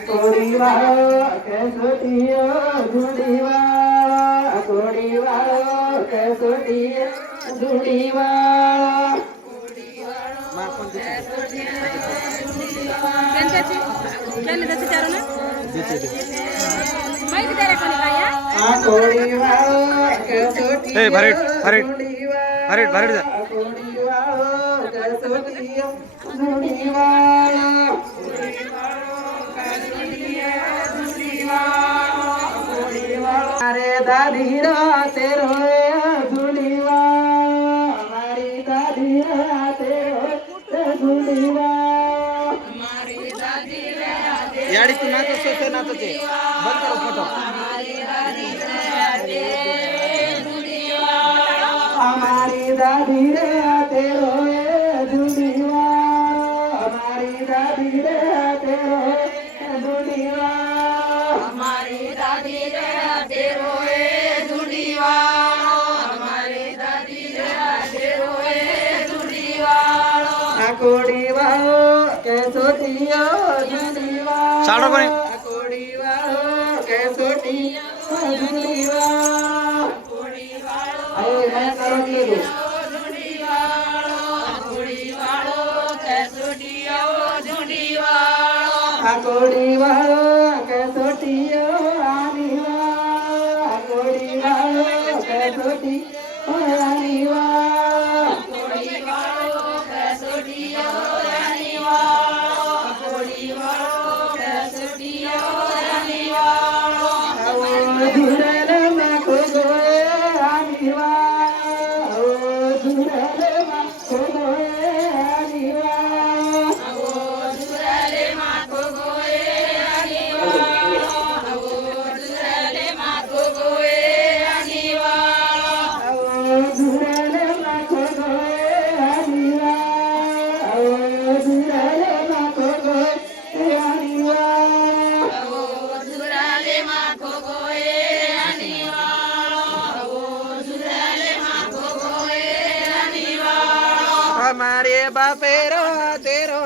કોડી વાળો કેસોટીઓ ધૂડી વાળો કોડી વાળો કેસોટીઓ ધૂડી વાળો કોડી વાળો કેસોટીઓ ધૂડી વાળો કોડી વાળો કેસોટીઓ ધૂડી વાળો मारे दादी रा तेरो धुलीवा हमारी दादी रा तेरो धुलीवा हमारी दादी रा याडी तू ना तो सोते ना तो ते बंद करो फोटो हमारी दादी रा तेरो धुलीवा हमारी दादी रा तेरो धुलीवा हमारी दादी रे तेरो ए धुंडीवा हमारी दादी रे तेरो ए धुंडीवा कोड़ी वालो कैसोटियो धुंडीवा साडो कोनी कोड़ी वालो कैसोटियो धुंडीवा कोड़ी वालो अरे मैं करो के धुंडीवा कोड़ी वालो कैसोटियो धुंडीवा कोड़ी वालो कैसोटियो आनीवा कोड़ी वालो कैसोटियो आनीवा कोड़ी वालो कैसोटियो आनीवा कोड़ी वालो कैसोटियो आनीवा ओ धुरल में खोगोए आनीवा ओ धुरल में खोगोए आनीवा ओ धुरल में खोगोए हमारे बापेरो तेरो